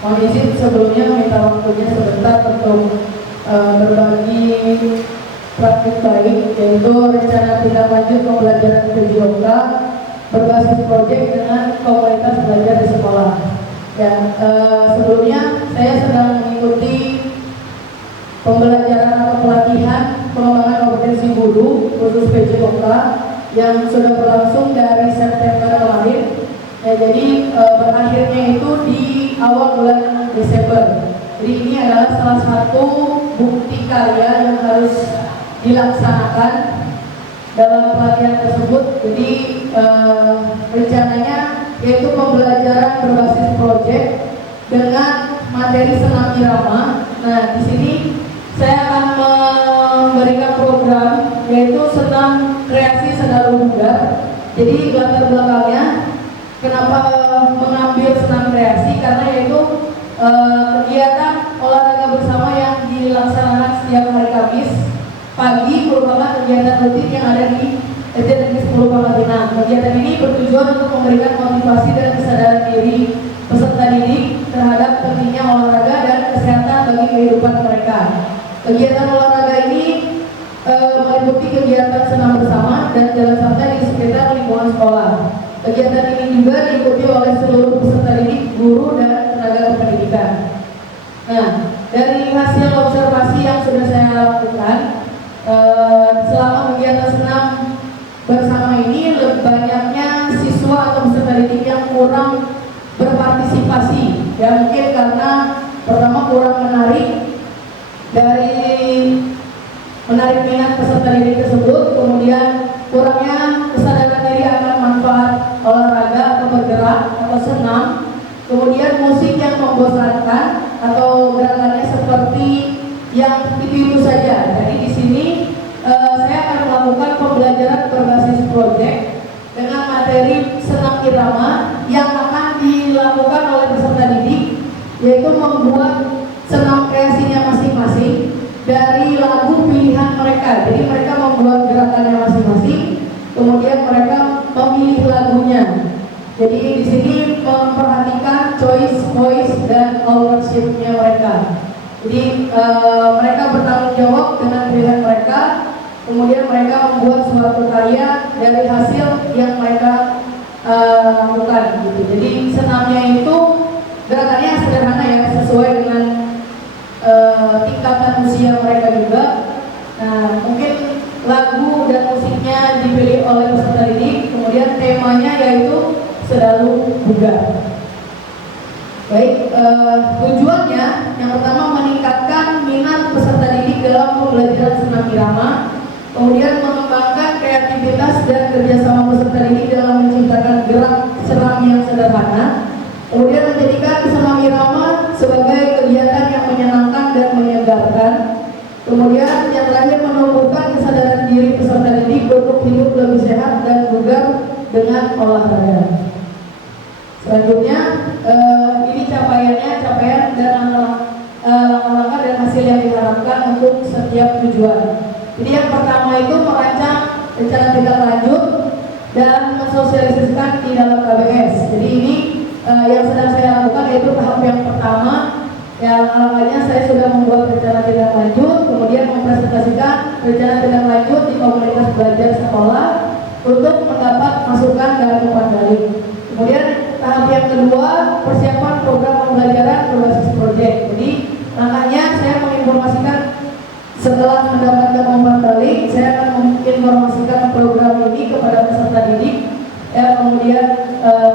Mohon izin sebelumnya minta waktunya sebentar untuk berbagi praktik baik, yaitu rencana tindak lanjut pembelajaran PJOK berbasis proyek dengan komunitas belajar di sekolah. Ya, sebelumnya saya sedang mengikuti pembelajaran atau pelatihan pengembangan kompetensi guru khusus PJOK yang sudah berlangsung dari September kemarin. Ya, jadi berakhirnya itu di awal bulan Desember. Jadi ini adalah salah satu bukti karya yang harus dilaksanakan dalam pelatihan tersebut. Jadi rencananya yaitu pembelajaran berbasis proyek dengan materi senam irama. Nah, di sini saya akan memberikan program yaitu senam kreasi sedaru bugar. Jadi latar belakangnya kenapa mengambil senam kreasi, karena yaitu kegiatan olahraga bersama yang dilaksanakan setiap hari Kamis pagi merupakan kegiatan rutin yang ada di SD Negeri 10 Pangkal Pinang. Kegiatan ini bertujuan untuk memberikan motivasi dan kesadaran diri peserta didik terhadap pentingnya olahraga dan kesehatan bagi kehidupan mereka. Kegiatan olahraga ini meliputi kegiatan senam bersama dan jalan santai di sekitar lingkungan sekolah. Kegiatan ini juga diikuti oleh seluruh peserta didik, guru, dan tenaga pendidikan. Nah, dari hasil observasi yang sudah saya lakukan selama kegiatan senam bersama ini, banyaknya siswa atau peserta didik yang kurang berpartisipasi. Ya, mungkin karena pertama kurang menarik minat peserta didik tersebut, kemudian kurangnya kesadaran diri akan manfaat olahraga atau bergerak atau senam, kemudian musik yang membosankan atau gerakannya seperti yang itu saja. Jadi di sini saya akan melakukan pembelajaran berbasis proyek dengan materi senam irama yang akan dilakukan oleh peserta didik, yaitu membuat senam kreasinya masing-masing dari lagu pilihan mereka. Jadi mereka membuat gerakannya masing-masing, kemudian mereka memilih lagunya. Jadi di sini memperhatikan choice, voice, dan ownership-nya mereka. Jadi mereka bertanggung jawab dengan pilihan mereka, kemudian mereka membuat suatu karya dari hasil yang mereka lakukan. Gitu. Jadi senamnya itu gerakannya sederhana ya, sesuai dengan tingkatan usia mereka juga. Nah, mungkin lagu dan musiknya dipilih oleh peserta didik, kemudian temanya yaitu sedaru bugar. Baik, tujuannya yang pertama meningkatkan minat peserta didik dalam pembelajaran senam irama, kemudian mengembangkan kreativitas dan kerjasama peserta didik dalam menciptakan gerak senam yang sederhana, kemudian menjadikan senam irama sebagai kegiatan yang menyenangkan dan menyegarkan, kemudian yang terakhir menumbuhkan kesadaran diri peserta didik untuk hidup lebih sehat dan bugar dengan olahraga. Selanjutnya ini capaian dan langkah-langkah dan hasil yang diharapkan untuk setiap tujuan. Jadi yang pertama itu merancang rencana tindak lanjut dan mensosialisasikan di dalam KBS. Jadi ini yang sedang saya lakukan yaitu tahap yang pertama, yang awalnya saya sudah membuat rencana tindak lanjut, kemudian mempresentasikan rencana tindak lanjut di komunitas belajar sekolah untuk mendapat masukan dan umpan balik. Kemudian tahap yang kedua, persiapan program pembelajaran berbasis proyek. Jadi makanya saya menginformasikan setelah mendapatkan umpan balik, saya akan menginformasikan program ini kepada peserta didik. Kemudian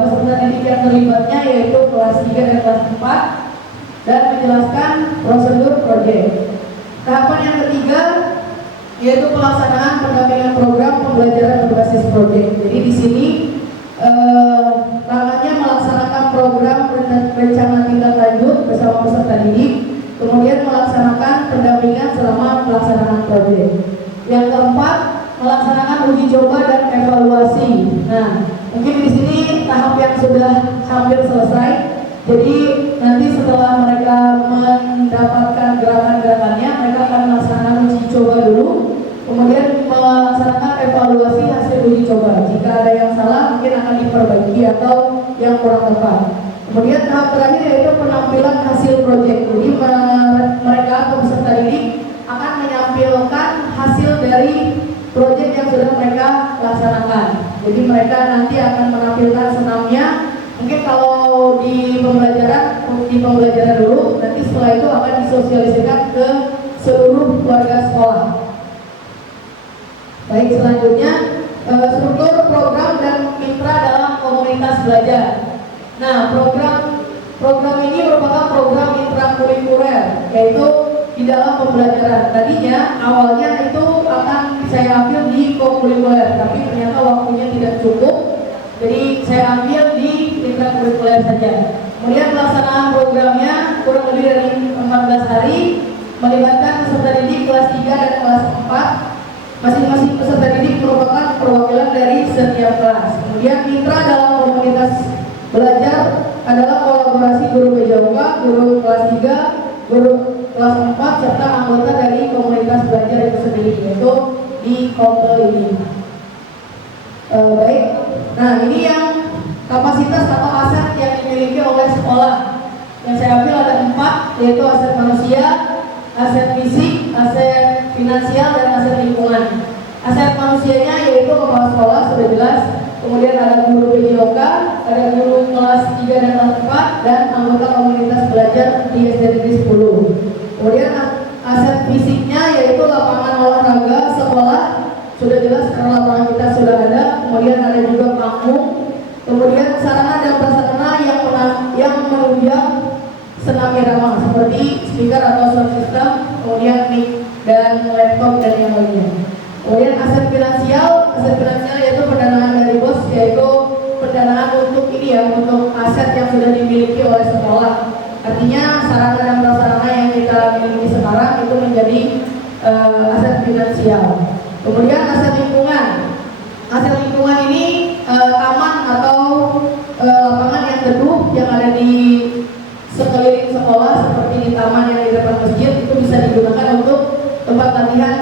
peserta didik yang terlibatnya yaitu kelas 3 dan kelas 4, dan menjelaskan prosedur proyek. Tahapan yang ketiga yaitu pelaksanaan pendampingan program pembelajaran berbasis proyek. Jadi di sini tangannya melaksanakan program rencana tindak lanjut bersama peserta didik, kemudian melaksanakan pendampingan selama pelaksanaan proyek. Yang keempat, melaksanakan uji coba dan evaluasi. Nah, mungkin di sini tahap yang sudah hampir selesai. Jadi nanti setelah mereka mendapatkan gerakan-gerakannya, mereka akan melaksanakan uji coba dulu, kemudian melaksanakan evaluasi hasil uji coba. Jika ada yang salah, mungkin akan diperbaiki atau yang kurang tepat. Kemudian tahap terakhir yaitu penampilan hasil proyek. Jadi mereka atau peserta didik akan menampilkan hasil dari proyek yang sudah mereka laksanakan. Jadi mereka nanti akan menampilkan senamnya. Mungkin kalau di pembelajaran dulu, nanti setelah itu akan disosialisasikan ke seluruh warga sekolah. Baik, selanjutnya struktur program dan mitra dalam komunitas belajar. Nah, program ini merupakan program intrakurikuler, yaitu di dalam pembelajaran. Tadinya awalnya itu akan saya ambil di kokurikuler, tapi ternyata waktunya tidak cukup, jadi saya ambil di intrakurikuler saja. Kemudian pelaksanaan programnya kurang lebih dari 14 hari, melibatkan peserta didik kelas 3 dan kelas 4. Masing-masing peserta didik merupakan perwakilan dari setiap kelas. Kemudian mitra dalam komunitas belajar adalah kolaborasi guru BJUK, guru kelas 3, guru kelas 4, serta anggota dari komunitas belajar itu sendiri, yaitu di kompel ini. Baik, nah ini yang kapasitas atau aset yang dimiliki oleh sekolah. Yang saya ambil ada 4, yaitu aset manusia, aset fisik, aset finansial, dan aset lingkungan. Aset manusianya yaitu kepala sekolah, sudah jelas. Kemudian ada guru PJOK, ada guru kelas 3 dan kelas 4, dan anggota komunitas belajar di SD 10. Kemudian aset fisiknya yaitu lapangan olahraga sekolah, sudah jelas karena lapangan kita sudah ada. Kemudian ada juga panggung. Kemudian sarana dan prasarana yang menunjang senam irama seperti speaker atau sound system, kemudian mic dan laptop dan yang lainnya. Kemudian aset finansial yaitu pendanaan dari BOS, yaitu pendanaan untuk untuk aset yang sudah dimiliki oleh sekolah. Artinya sarana dan prasarana yang kita miliki sekarang itu menjadi aset finansial. Kemudian aset lingkungan. Aset lingkungan ini taman atau lapangan yang teduh yang ada di sekeliling sekolah, seperti di taman yang di depan masjid, itu bisa digunakan untuk tempat latihan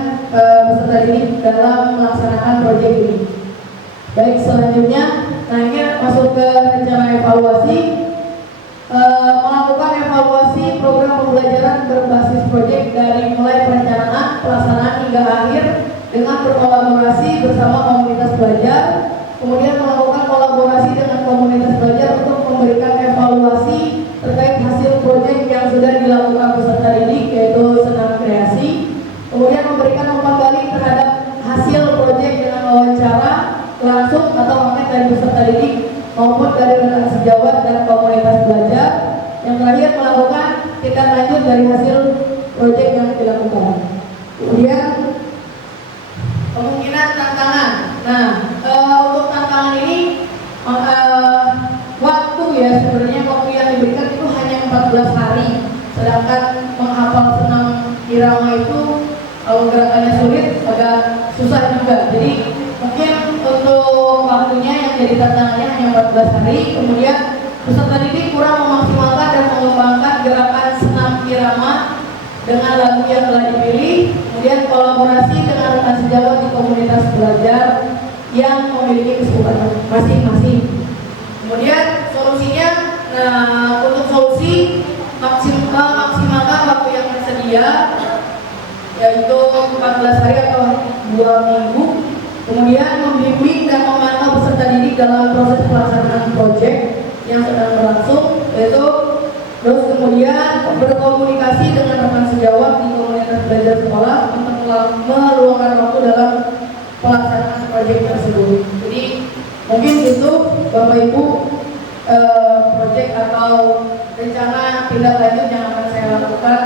peserta didik dalam melaksanakan proyek ini. Baik, selanjutnya, nah ini masuk ke rencana evaluasi. Melakukan evaluasi program pembelajaran berbasis proyek dari mulai perencanaan, pelaksanaan hingga akhir dengan berkolaborasi bersama komunitas belajar. Kemudian melakukan kolaborasi dengan komunitas belajar untuk memberikan evaluasi terkait hasil proyek yang sudah dilakukan peserta didik, yaitu senam kreasi. Kemudian memberikan umpan balik terhadap hasil proyek dengan wawancara langsung atau angkat dari peserta didik maupun dari rekan sejawat dan komunitas belajar. Yang terakhir, melakukan tindak lanjut dari hasil proyek yang dilakukan. Kemudian kemungkinan tantangan. Nah, untuk tantangan ini waktu sebenarnya waktu yang diberikan itu hanya 14 hari. Sedangkan menghafal senam irama itu kalau gerakannya sulit agak susah juga. Jadi mungkin untuk waktunya yang jadi tantangannya hanya 14 hari. Kemudian peserta didik kurang memaksimalkan dan mengembangkan gerakan senam irama dengan lagu yang telah dipilih. Kemudian kolaborasi dengan rekan sejawat di komunitas belajar yang memiliki kesibukan masing-masing. Kemudian solusinya, nah untuk solusi maksimalkan waktu yang tersedia, yaitu 14 hari atau 2 minggu. Kemudian membimbing dan memantau peserta didik dalam proses pelaksanaan proyek yang sedang berlangsung, yaitu terus kemudian berkomunikasi dengan rekan sejawat di komunitas belajar sekolah untuk meluangkan waktu dalam pelaksanaan proyek tersebut. Jadi mungkin itu Bapak Ibu proyek atau rencana tindak lanjut yang akan saya lakukan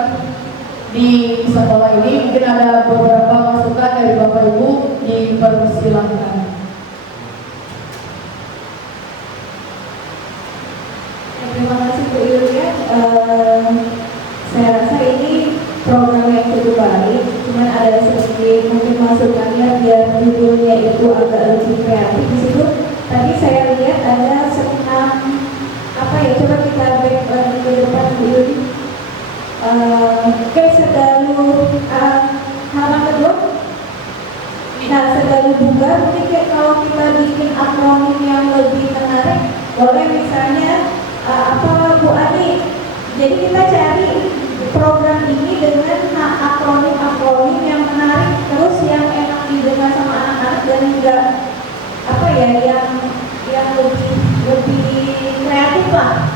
di sekolah ini. Mungkin ada beberapa masukan dari Bapak Ibu, dipersilahkan. Terima kasih Bu Yulia. Saya rasa ini program yang cukup baik, cuman ada sedikit mungkin masukannya biar judulnya itu agak lebih kreatif di situ. Tadi saya lihat ada senam coba kita back lagi ke depan Bu Yulia. Sedalu halaman kedua. Nah, sedalu buka, mungkin kalau kita bikin akronim yang lebih menarik, boleh misalnya Jadi kita cari program ini dengan akronim-akronim yang menarik, terus yang enak didengar sama anak-anak dan juga apa ya, yang lebih kreatif lah.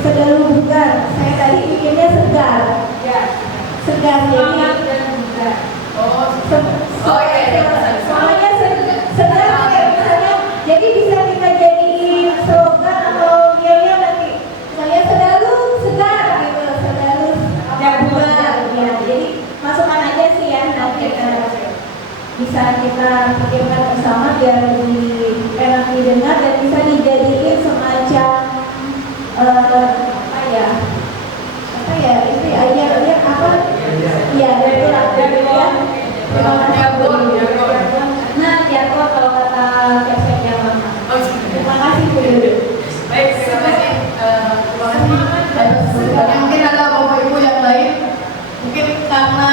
Sedalu bugar, saya tadi bikinnya segar. Ya. Segar jadi semuanya segar kayak misalnya, jadi bisa kita jadiin slogan atau yel-yel nanti. Misalnya sedalu segar gitu, sedalu bugar. Ya, jadi masukkan aja sih ya, nanti bisa kita pikirkan bersama biar lebih enak didengar dan bisa dijadiin semacam apa ya itu aja apa ya betul ya. Terima kasih Bu. Nah jargon kalau kata Kepsek yang lama. Terima kasih Bu. Baik, terima kasih. Terima kasih. Mungkin ada bapak ibu yang lain, mungkin karena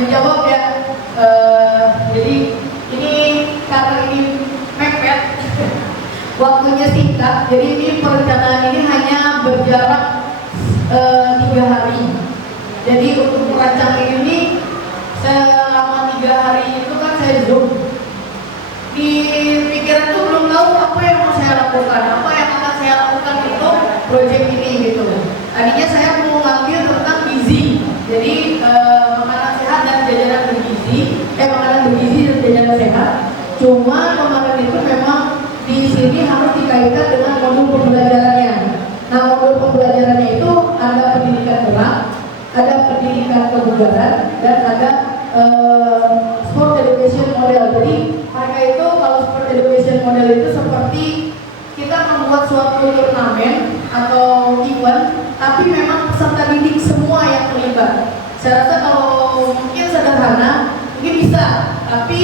menjawab ya. Jadi ini karena ini mepet, waktunya singkat. Jadi ini perencanaan ini hanya berjarak 3 hari. Jadi untuk merancang ini selama 3 hari itu kan saya zoom. Di pikiran tuh belum tahu apa yang mau saya lakukan, apa yang akan saya lakukan untuk proyek ini gitu. Tadinya saya mau ngambil tentang gizi. Jadi makanan sehat dan jajanan bergizi, makanan bergizi dan jajanan sehat. Cuma kemarin itu memang di sini harus dikaitkan dengan modul pembelajarannya. Nah, modul pembelajarannya itu ada pendidikan gerak, ada pendidikan kebugaran, dan ada sport education model. Jadi mereka itu kalau sport education model itu seperti kita membuat suatu turnamen atau event, tapi memang peserta didik semua yang terlibat. Saya rasa kalau mungkin sederhana, mungkin bisa, tapi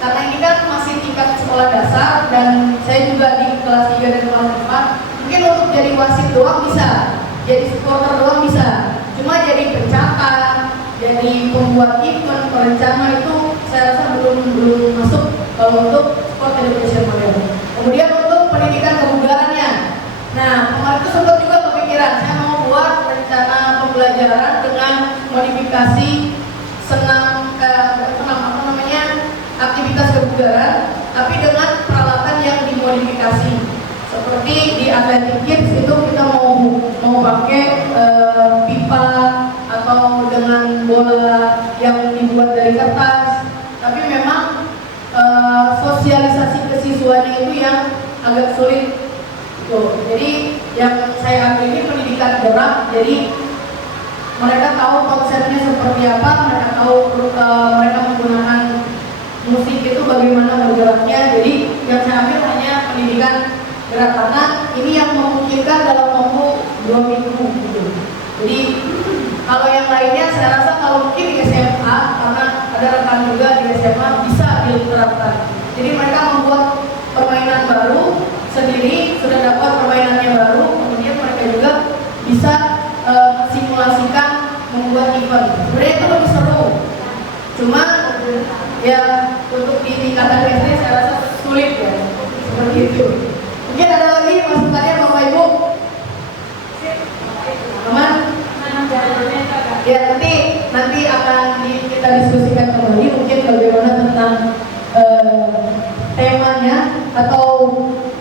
karena ini kan masih tingkat sekolah dasar dan saya juga di kelas 3 dan kelas 4, mungkin untuk jadi wasit doang bisa, jadi supporter doang bisa, cuma jadi pencatat, jadi pembuat event, perencana itu saya rasa belum masuk kalau untuk sport education model. Kemudian untuk pendidikan kebugarannya, nah kemarin itu sempat juga kepikiran saya mau buat rencana pembelajaran dengan modifikasi aktivitas kebugaran, tapi dengan peralatan yang dimodifikasi. Seperti di Athletic Kids itu kita mau pakai pipa atau dengan bola yang dibuat dari kertas. Tapi memang sosialisasi ke siswanya itu yang agak sulit. Tuh. Jadi yang saya ambil ini pendidikan gerak. Jadi mereka tahu konsepnya seperti apa, mereka tahu mereka menggunakan musik itu bagaimana bergeraknya. Jadi yang saya ambil hanya pendidikan gerak, karena ini yang memungkinkan dalam waktu 2 minggu gitu. Jadi kalau yang lainnya saya rasa kalau mungkin di SMA, karena ada rekan juga di SMA bisa diterapkan. Jadi mereka membuat permainan baru sendiri, sudah dapat permainannya baru, kemudian mereka juga bisa simulasikan membuat event. Sebenarnya itu lebih seru. Cuma ya untuk di tingkatan SD saya rasa sulit ya, seperti itu. Mungkin ada lagi masukannya Bapak Ibu? Aman? Ya nanti akan kita diskusikan kembali mungkin bagaimana tentang temanya atau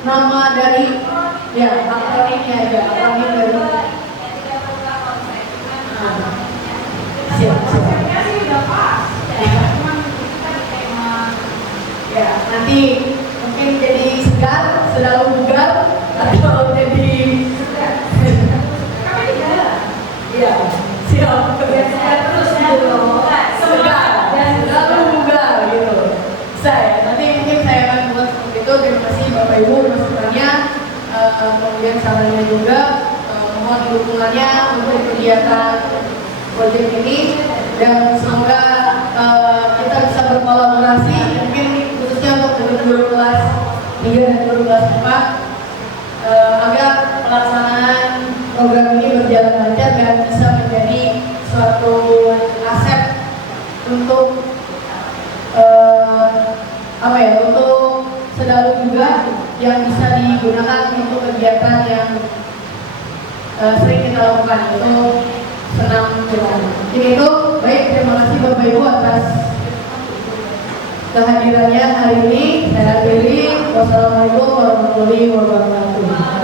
nama dari ya akronimnya aja, akronim dari siap. Ya, nanti mungkin jadi segar, selalu bugar, atau jadi segar. Iya, siap. Segar terus dulu. Segar dan selalu bugar gitu. Saya nanti mungkin saya akan buat seperti itu. Terima kasih Bapak Ibu masukannya, kemudian sarannya juga, mohon dukungannya untuk kegiatan proyek ini, dan semoga kita bisa berkolaborasi mungkin khususnya untuk guru kelas 3 dan guru kelas 4 agar pelaksanaan program ini berjalan lancar dan bisa menjadi suatu aset untuk untuk sedalu juga yang bisa digunakan untuk kegiatan yang sering kita lakukan, itu senam jalan. Jadi itu baik, terima kasih Bapak Ibu atas kehadirannya hari ini. Saya akhiri, wassalamualaikum warahmatullahi wabarakatuh.